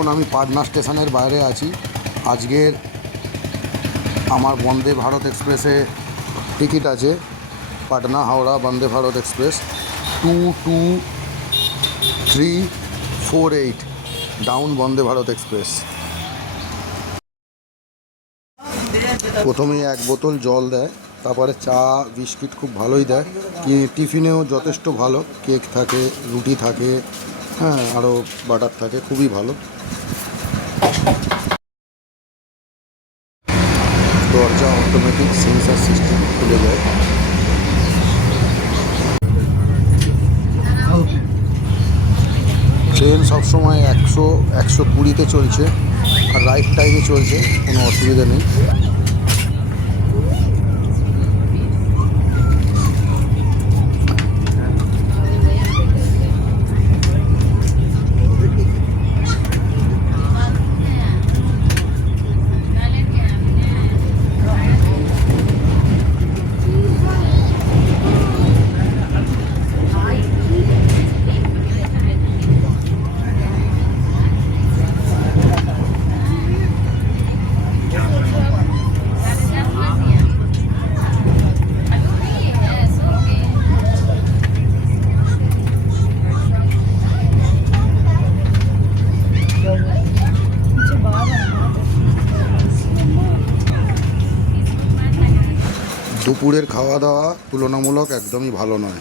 এখন আমি পাটনা স্টেশনের বাইরে আছি। আজকের আমার বন্দে ভারত এক্সপ্রেসে টিকিট আছে, পাটনা হাওড়া বন্দে ভারত এক্সপ্রেস 22348 ডাউন বন্দে ভারত এক্সপ্রেস। প্রথমেই 1 বোতল জল দেয়, তারপরে চা বিস্কিট খুব ভালোই দেয়, কি টিফিনেও যথেষ্ট ভালো, কেক থাকে, রুটি থাকে, হ্যাঁ, আরও বাটার থাকে, খুবই ভালো। দরজা অটোমেটিক সেন্সার সিস্টেম খুলে যায়। ট্রেন সবসময় 100-120-তে চলছে, আর রাইট টাইমে চলছে, কোনো অসুবিধা নেই। দুপুরের খাওয়া দাওয়া তুলনামূলক একদমই ভালো নয়।